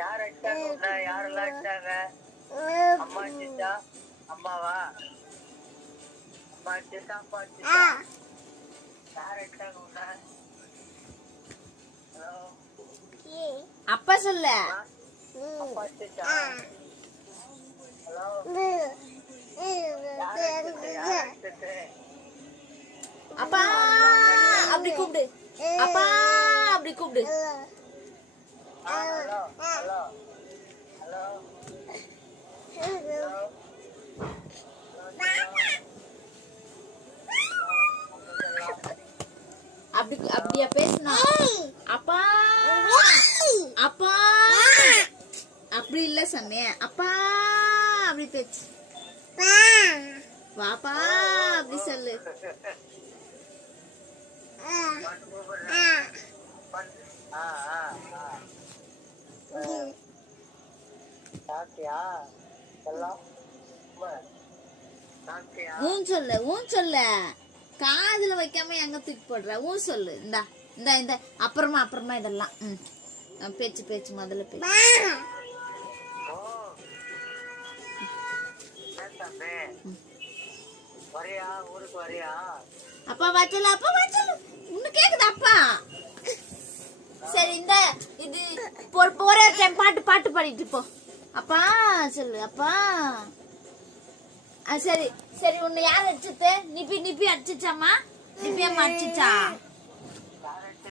யார் அடிச்சாங்க? யாரெல்லாம் அடிச்சாங்க? அம்மா அடிச்சா? அம்மாவா? அம்மா அடிச்சா? அப்பா அடிச்சா? யார் அடிச்சாங்க உன்ன? ஹலோ, அப்பா சொல்ல. அப்பா அடிச்சா? ஹலோ, யார் அடிச்சது? யார் அடிச்சது? அப்பா அப்படி கூப்பிடு. அப்பா அப்படி கூப்பிடு. Hello, hello, hello, hello. அப்படி அப்படியா பேசணும்? அப்பா அப்பா அப்படி இல்ல சொன்னே. அப்பா அப்படி பேச்சு. வாப்பா அப்படி சொல்லு. ஊன் சொல்லு, ஊன் சொல்லு. காதுல வைக்காம எங்க தூக்கி போடுற? ஊன் சொல்லு. இந்த இந்த இந்த அப்புறமா அப்புறமா இதெல்லாம் பேச்சு பேச்சு முதல்ல பேச்சு. அப்பா வாச்சல, அப்பா வாச்சல. இன்னும் கேக்குது அப்பா. சரி இந்த இது போற டைம் பாட்டு பாட்டு பாடிட்டு போ. அப்பா சொல்லு. அப்பா சரி சரி. உன்னை யார் அடிச்சது? நிப்பி நிப்பி அடிச்சிச்சாமா? நிப்பி அம்மா அடிச்சிச்சா?